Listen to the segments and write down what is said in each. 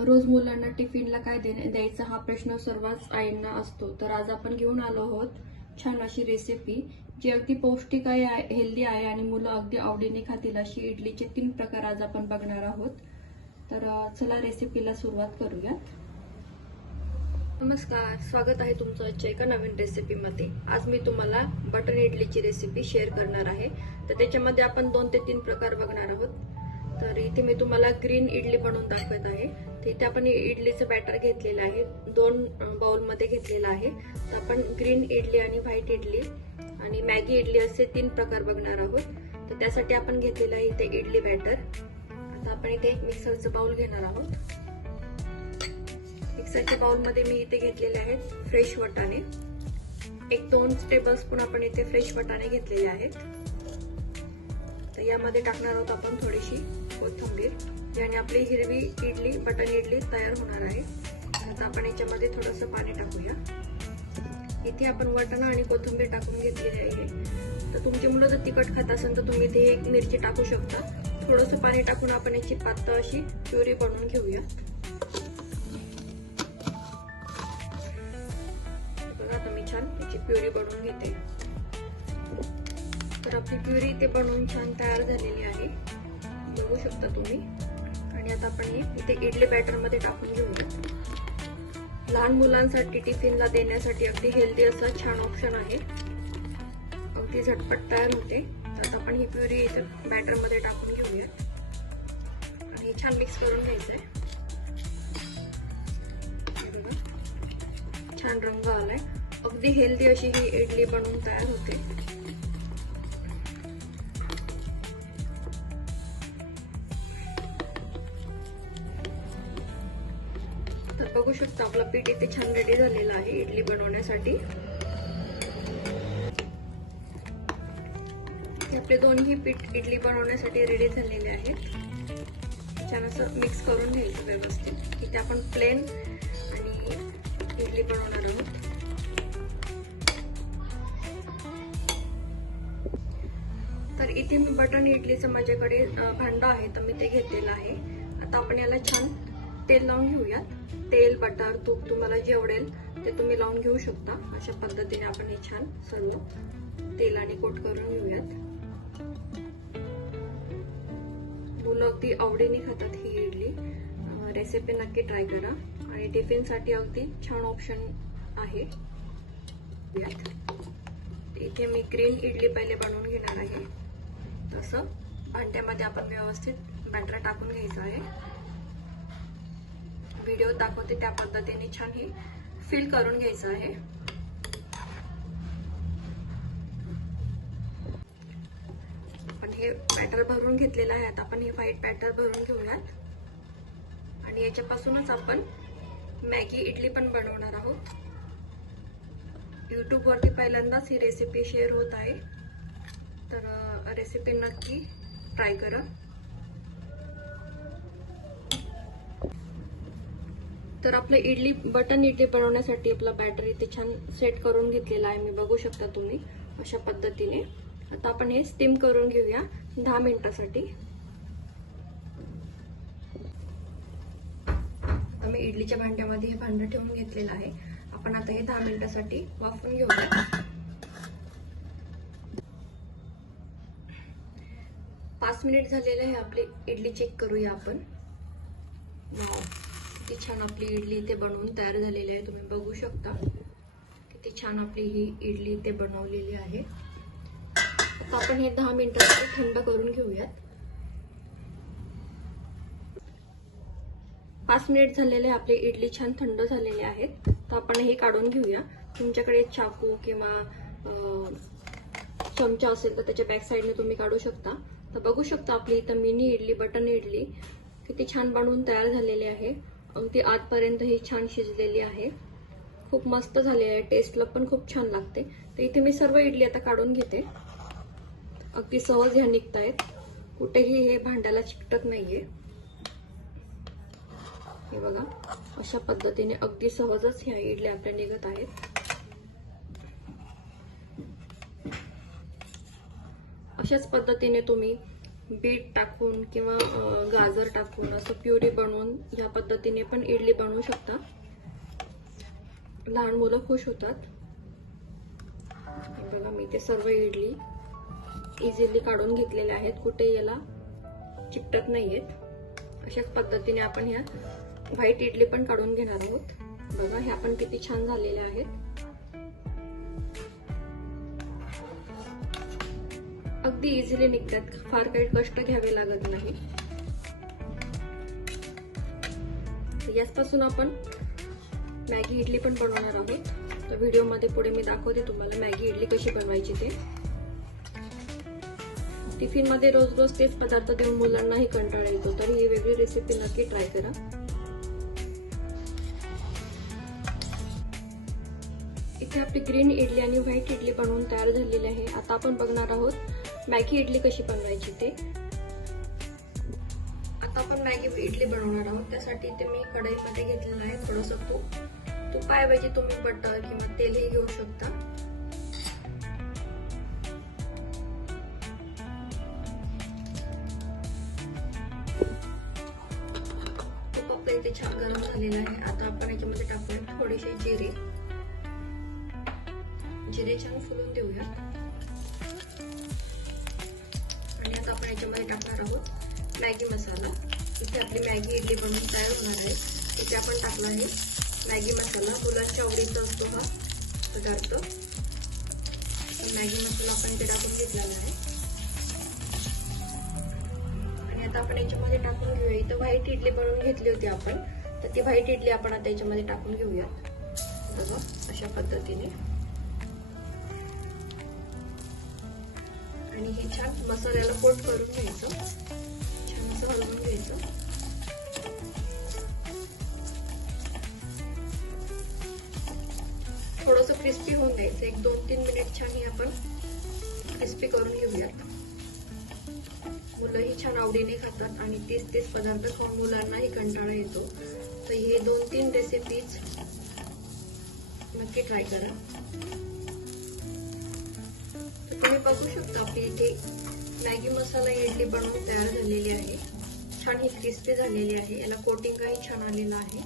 रोज मुलांना टिफिनला काय देण्या द्यायचा हा प्रश्न सर्वच आईंना असतो. तर आज आपण घेऊन आलो आहोत छान अशी रेसिपी जी अगदी पौष्टिक आहे हेल्दी आहे आणि मुलं अगदी आवडीने खातील अशी इडलीचे तीन प्रकार आज आपण बघणार आहोत. तर चला रेसिपीला सुरुवात करूयात. नमस्कार स्वागत आहे तुमचं आजच्या एका नवीन रेसिपीमध्ये आज मी तुम्हाला बटर इडलीची रेसिपी शेअर करणार आहे. तर त्याच्यामध्ये आपण दोन ते तीन प्रकार बघणार आहोत. तर इथे मी तुम्हाला ग्रीन इडली बनवून दाखवत आहे. तिथे इथे आपण इडलीचं बॅटर घेतलेलं आहे. दोन बाउलमध्ये घेतलेलं आहे. तर आपण ग्रीन इडली आणि व्हाईट इडली आणि मॅगी इडली असे तीन प्रकार बघणार आहोत. तर त्यासाठी आपण घेतलेलं आहे इथे इडली बॅटर. आता आपण इथे एक मिक्सरचं बाउल घेणार आहोत. मिक्सरच्या बाउलमध्ये मी इथे घेतलेले आहेत फ्रेश वटाणे. एक दोन टेबल स्पून आपण इथे फ्रेश वटाणे घेतलेले आहेत. तर यामध्ये टाकणार आहोत आपण थोडीशी कोथिंबीर. याने आपली हिरवी इडली बटन इडली तयार होणार आहे. आता आपण याच्यामध्ये थोडंसं पाणी टाकूया. इथे आपण वटाणा आणि कोथिंबीर टाकून घेतलेली आहे. तर तुमची मुलं जर तिखट खात असेल तर तुम्ही इथे एक मिरची टाकू शकता. थोडंसं पाणी टाकून आपण याची पातळ अशी प्युरी बनवून घेऊया. बघा आता मी छान याची प्युरी बनवून घेते. तर आपली प्युरी इथे बनवून छान तयार झालेली आहे. बघू शकता तुम्ही. आणि आता आपण हे इथे इडली बॅटरमध्ये टाकून घेऊया लहान मुलांसाठी टिफिनला देण्यासाठी अगदी हेल्दी असा छान ऑप्शन आहे. अगदी झटपट तयार होते. तर आता आपण ही प्युरी इथे बॅटरमध्ये टाकून घेऊया आणि हे छान मिक्स करून घ्यायचं आहे छान रंग आलाय. अगदी हेल्दी अशी ही इडली बनवून तयार होते. पीठ इथे छान रेडी झालेलं आहे इडली बनवण्यासाठी. आपले दोन्ही पीठ इडली बनवण्यासाठी रेडी झालेले आहेत. छान असं मिक्स करून घ्यायचं व्यवस्थित इथे आपण प्लेन आणि इडली बनवणार आहोत. तर इथे मी बटन इडलीचं माझ्याकडे भांडं आहे तर मी ते घेतलेलं आहे. आता आपण याला छान तेल लावून घेऊयात. तेल बटर तूप तुम्हाला जे आवडेल ते तुम्ही लावून घेऊ शकता. अशा पद्धतीने आपण हे छान सर्व तेलाने कोट करून घेऊयात. मुलं अगदी आवडीने खातात ही इडली. रेसिपी नक्की ट्राय करा. आणि टिफिनसाठी अगदी छान ऑप्शन आहे. इथे मी ग्रीन इडली पहिले बनवून घेणार आहे. तसं अंड्यामध्ये आपण व्यवस्थित बॅटर टाकून घ्यायचं आहे. व्हिडिओ दाखवते त्या पद्धतीने छान ही फिल करून घ्यायचं आहे. आपण हे बॅटर भरून घेतलेलं आहे. आता आपण हे व्हाईट बॅटर भरून घेऊयात. आणि याच्यापासूनच आपण मॅगी इडली पण बनवणार आहोत. यूट्यूबवरती पहिल्यांदाच ही रेसिपी शेअर होत आहे. तर रेसिपी नक्की ट्राय करा. तर आपलं इडली बटन इडली बनवण्यासाठी आपला बॅटर इथे छान सेट करून घेतलेला आहे. मी बघू शकता तुम्ही अशा पद्धतीने. आता आपण हे स्टीम करून घेऊया दहा मिनिटासाठी. आता मी इडलीच्या भांड्यामध्ये हे भांडं ठेवून घेतलेलं आहे. आपण आता हे दहा मिनिटासाठी वाफून घेऊया. पाच मिनिट झालेलं आहे आपली इडली चेक करूया आपण. किती छान आपली इडली इथे बनवून तयार झालेली आहे. तुम्ही बघू शकता. किती छान आपली ही इडली इथे बनवलेली आहे. आता आपण हे दहा मिनिटासाठी थंड करून घेऊयात. पाच मिनिट झालेले आपली इडली छान थंड झालेले आहेत. तर आपण हे काढून घेऊया. तुमच्याकडे चाकू किंवा चमचा असेल तर त्याच्या बॅक साईडने तुम्ही काढू शकता. तर बघू शकता आपली इथं मिनी इडली बटन इडली किती छान बनवून तयार झालेली आहे. अगदी आतपर्यंत ही छान शिजलेली आहे. खूप मस्त झाली आहे. टेस्टला पण खूप छान लागते. तर इथे मी सर्व इडली आता काढून घेते. अगदी सहज ह्या निघतायत. कुठेही हे भांड्याला चिकटत नाहीये. हे बघा अशा पद्धतीने अगदी सहजच ह्या इडल्या आपल्या निघत आहेत. अशाच पद्धतीने तुम्ही बीट टाकून किंवा गाजर टाकून असं प्युरी बनवून ह्या पद्धतीने पण इडली बनवू शकता. लहान मुलं खुश होतात. बघा मी ते सर्व इडली इझिली काढून घेतलेल्या आहेत. कुठे याला चिकटत नाहीयेत. अशाच पद्धतीने आपण ह्या व्हाईट इडली पण काढून घेणार आहोत. बघा ह्या पण किती छान झालेल्या आहेत. अगदी इझिली निघतात. फार काही कष्ट घ्यावे लागत नाही. याचपासून आपण मॅगी इडली पण बनवणार आहोत. तर व्हिडिओमध्ये पुढे मी दाखवते तुम्हाला मॅगी इडली कशी बनवायची ते. टिफिनमध्ये रोज रोज तेच पदार्थ देऊन मुलांनाही कंटाळा येतो तर ही वेगळी रेसिपी नक्की ट्राय करा. इथे आपली ग्रीन इडली आणि व्हाईट इडली बनवून तयार झालेली आहे. आता आपण बघणार आहोत मॅगी इडली कशी बनवायची ते? आता आपण मॅगी इडली बनवणार आहोत. त्यासाठी ते मी कढईमध्ये घेतलेलं आहे. थोडस तूप. तुपाऐवजी तुम्ही बटर किंवा तेलही घेऊ शकता. तूप आपलं इथे छान गरम झालेलं आहे. आता आपण याच्यामध्ये टाकूया थोडेसे जिरे. जिरे छान फुलून देऊया आता आपण याच्यामध्ये टाकणार आहोत मॅगी मसाला. इथे आपली मॅगी इडली बनवून तयार होणार आहे. इथे आपण टाकला आहे मॅगी मसाला. मुलांच्या आवडीचा असतो हा पदार्थ. मॅगी मसाला आपण इथे टाकून घेतलेला आहे. आणि आता आपण याच्यामध्ये टाकून घेऊया. इथं व्हाईट इडली बनवून घेतली होती आपण. तर ती व्हाईट इडली आपण आता याच्यामध्ये टाकून घेऊया. बघा अशा पद्धतीने. आणि हे छान मसाल्याला कोट करून घ्यायचं. छान असं हलवून घ्यायचं. थोडस क्रिस्पी होऊन द्यायचं. एक दोन तीन मिनिट छान हे आपण क्रिस्पी करून घेऊयात. मुलंही छान आवडीने खातात आणि तेच तेच पदार्थ खाऊन मुलांनाही कंटाळा येतो. तर हे दोन तीन रेसिपीज नक्की ट्राय करा. तुम्ही बघू शकता आपली इथे मॅगी मसाला इडली बनवून तयार झालेली आहे. छान ही क्रिस्पी झालेली आहे. याला कोटिंगही छान आलेलं आहे.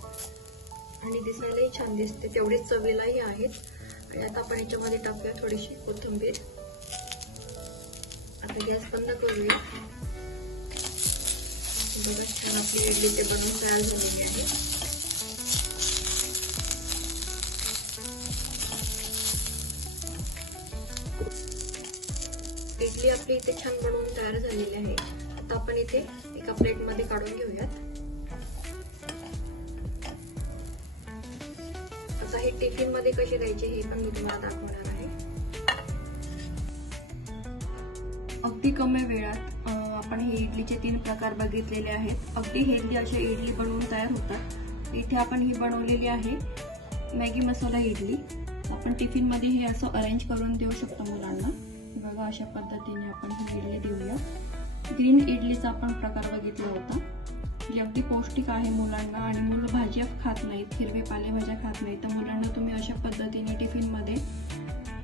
आणि दिसायलाही छान दिसते. तेवढेच चवीलाही आहेत. आणि आता आपण याच्यामध्ये टाकूया थोडीशी कोथिंबीर. आता गॅस बंद करूया. बघा छान आपली इडली ते बनवून तयार झालेली आहे. इडली आपली इथे छान बनवून तयार झालेली आहे. आता आपण इथे एका प्लेटमध्ये काढून घेऊयात. आता हे टिफिनमध्ये कसे द्यायचे हे पण मी तुम्हाला दाखवणार आहे. अगदी कमी वेळात आपण हे इडलीचे तीन प्रकार बघितलेले आहेत. अगदी हेल्दी अशा इडली बनवून तयार होतात. इथे आपण ही बनवलेली आहे मॅगी मसाला इडली. आपण टिफिनमध्ये हे असं अरेंज करून देऊ शकतो मुलांना. बघा अशा पद्धतीने आपण ही इडली देऊया. ग्रीन इडलीचा आपण प्रकार बघितला होता. जे अगदी पौष्टिक आहे मुलांना आणि मुलं भाज्या खात नाहीत हिरवे पालेभाज्या खात नाहीत. तर मुलांना तुम्ही अशा पद्धतीने टिफिनमध्ये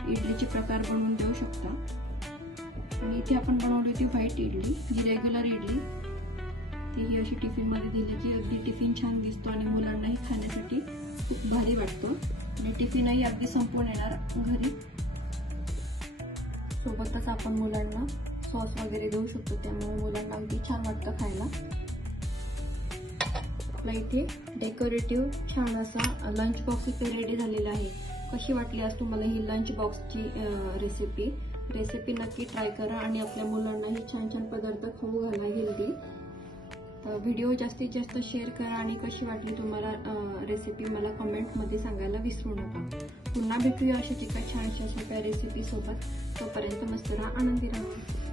इडलीचे प्रकार बनवून देऊ शकता. आणि इथे आपण बनवली होती व्हाईट इडली जी रेग्युलर इडली. ती ही अशी टिफिनमध्ये दिली की अगदी टिफिन छान दिसतो आणि मुलांनाही खाण्यासाठी खूप भारी वाटतो. आणि टिफिनही अगदी संपून येणार घरी. सोबतच आपण मुलांना सॉस वगैरे देऊ शकतो. त्यामुळे मुलांना अगदी छान वाटतं खायला. आपला इथे डेकोरेटिव्ह छान असा लंच बॉक्स इथे रेडी झालेला आहे. कशी वाटली आज तुम्हाला ही लंच बॉक्सची रेसिपी रेसिपी नक्की ट्राय करा आणि आपल्या मुलांनाही छान छान पदार्थ खाऊ घाला. व्हिडिओ जास्तीत जास्त शेअर करा आणि कशी वाटली तुम्हाला रेसिपी मला कमेंटमध्ये सांगायला विसरू नका. पुन्हा भेटूया अशाच एका छानशा सोप्या रेसिपीसोबत तोपर्यंत मस्त राहा आनंदी राहा.